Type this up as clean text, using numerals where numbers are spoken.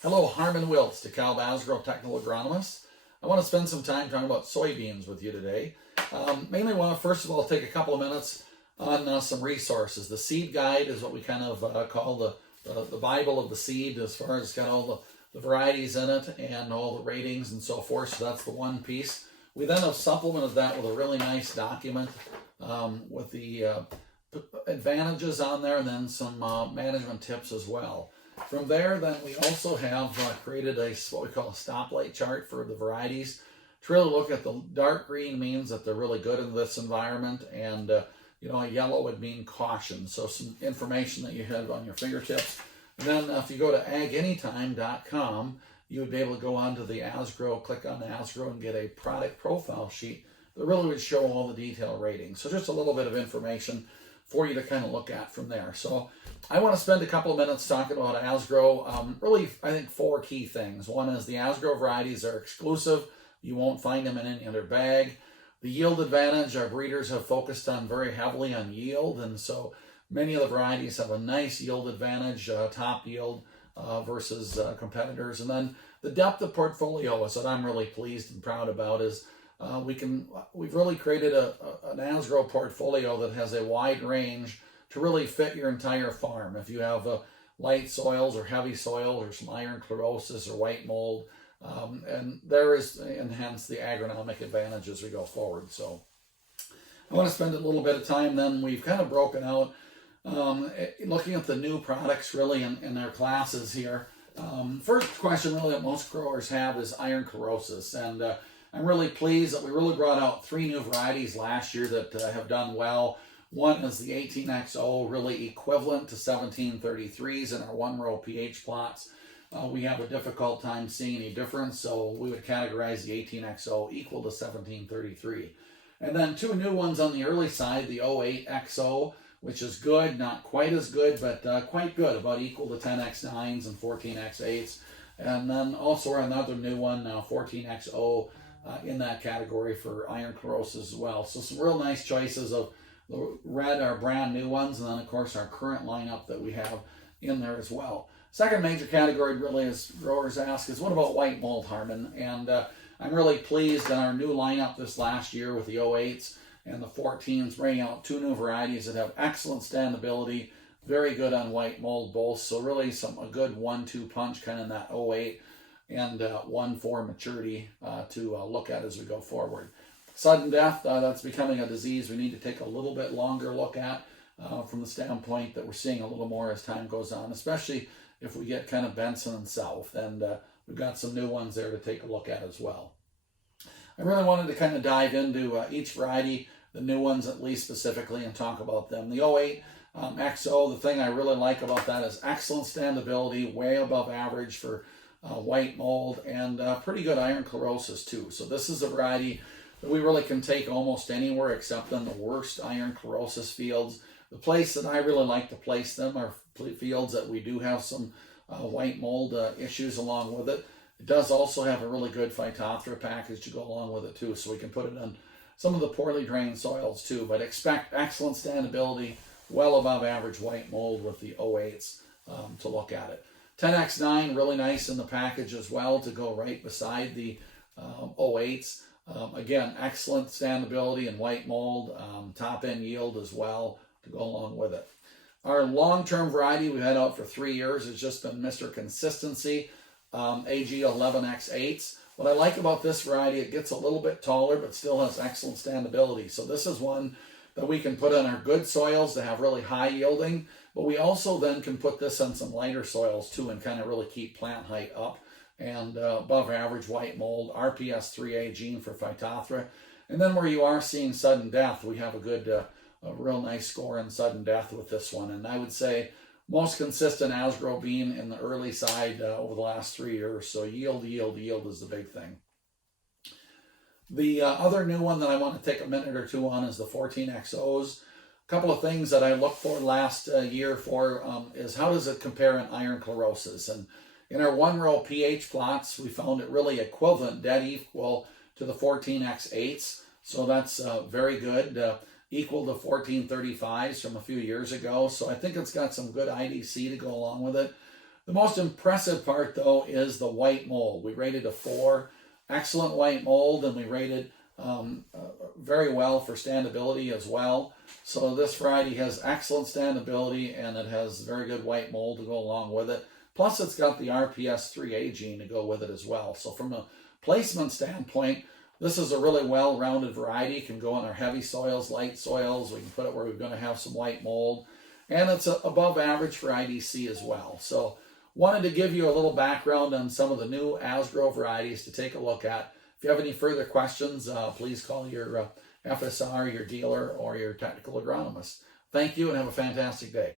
Hello, Harmon Wiltz, Technical Agronomist, Technical Agronomist. I want to spend some time talking about soybeans with you today. Mainly want to, first of all, take a couple of minutes on some resources. The seed guide is what we kind of call the Bible of the seed, as far as it's got all the varieties in it and all the ratings and so forth. So that's the one piece. We then have supplemented that with a really nice document with the advantages on there, and then some management tips as well. From there, then we also have created what we call a stoplight chart for the varieties to really look at. The dark green means that they're really good in this environment, and a yellow would mean caution. So some information that you have on your fingertips. And then if you go to aganytime.com, you would be able to go onto the Asgrow, click on Asgrow, and get a product profile sheet that really would show all the detailed ratings. So just a little bit of information for you to kind of look at from there. So I want to spend a couple of minutes talking about Asgrow. Really, I think 4 key things. One is the Asgrow varieties are exclusive. You won't find them in any other bag. The yield advantage, our breeders have focused on very heavily on yield, and so many of the varieties have a nice yield advantage, top yield versus competitors. And then the depth of portfolio is what I'm really pleased and proud about. Is we've really created an Asgrow portfolio that has a wide range to really fit your entire farm. If you have light soils or heavy soils or some iron chlorosis or white mold, and there is, and hence the agronomic advantage as we go forward. So I want to spend a little bit of time then. We've kind of broken out looking at the new products really in their classes here. First question really that most growers have is iron chlorosis, and I'm really pleased that we really brought out 3 new varieties last year that have done well. One is the 18XO, really equivalent to 1733s in our 1-row pH plots. We have a difficult time seeing any difference, so we would categorize the 18XO equal to 1733. And then 2 new ones on the early side, the 08XO, which is good, not quite as good, but quite good, about equal to 10X9s and 14X8s. And then also another new one, 14XO, in that category for iron chlorosis as well. So some real nice choices of the red are brand new ones, and then of course our current lineup that we have in there as well. Second major category really, as growers ask, is what about white mold, Harmon? And I'm really pleased in our new lineup this last year with the 08s and the 14s, bringing out 2 new varieties that have excellent standability, very good on white mold both. So really a good 1-2 punch kind of in that 08 and 1-4 maturity to look at as we go forward. Sudden death, that's becoming a disease we need to take a little bit longer look at from the standpoint that we're seeing a little more as time goes on, especially if we get kind of Benson and South. And we've got some new ones there to take a look at as well. I really wanted to kind of dive into each variety, the new ones at least specifically, and talk about them. The 08 XO, the thing I really like about that is excellent standability, way above average for white mold, and pretty good iron chlorosis too. So this is a variety that we really can take almost anywhere except in the worst iron chlorosis fields. The place that I really like to place them are fields that we do have some white mold issues along with it. It does also have a really good Phytophthora package to go along with it too, so we can put it on some of the poorly drained soils too, but expect excellent standability, well above average white mold with the 08s to look at it. 10X9, really nice in the package as well to go right beside the 08s. Again, excellent standability and white mold, top end yield as well to go along with it. Our long-term variety we've had out for 3 years has just been Mr. Consistency, AG11X8s. What I like about this variety, it gets a little bit taller but still has excellent standability. So this is one that we can put on our good soils to have really high yielding, but we also then can put this on some lighter soils too and kind of really keep plant height up. And above average white mold, RPS3A gene for Phytophthora. And then where you are seeing sudden death, we have a real nice score in sudden death with this one. And I would say most consistent Asgrow bean in the early side over the last 3 years. So yield is the big thing. The other new one that I want to take a minute or two on is the 14XOs. A couple of things that I looked for last year is how does it compare in iron chlorosis? And in our 1-row pH plots, we found it really equivalent, dead equal to the 14X8s. So that's very good, equal to 1435s from a few years ago. So I think it's got some good IDC to go along with it. The most impressive part, though, is the white mold. We rated a 4, excellent white mold, and we rated very well for standability as well. So this variety has excellent standability, and it has very good white mold to go along with it. Plus, it's got the RPS3A gene to go with it as well. So from a placement standpoint, this is a really well-rounded variety. It can go in our heavy soils, light soils. We can put it where we're going to have some white mold. And it's above average for IDC as well. So wanted to give you a little background on some of the new Asgrow varieties to take a look at. If you have any further questions, please call your FSR, your dealer, or your technical agronomist. Thank you and have a fantastic day.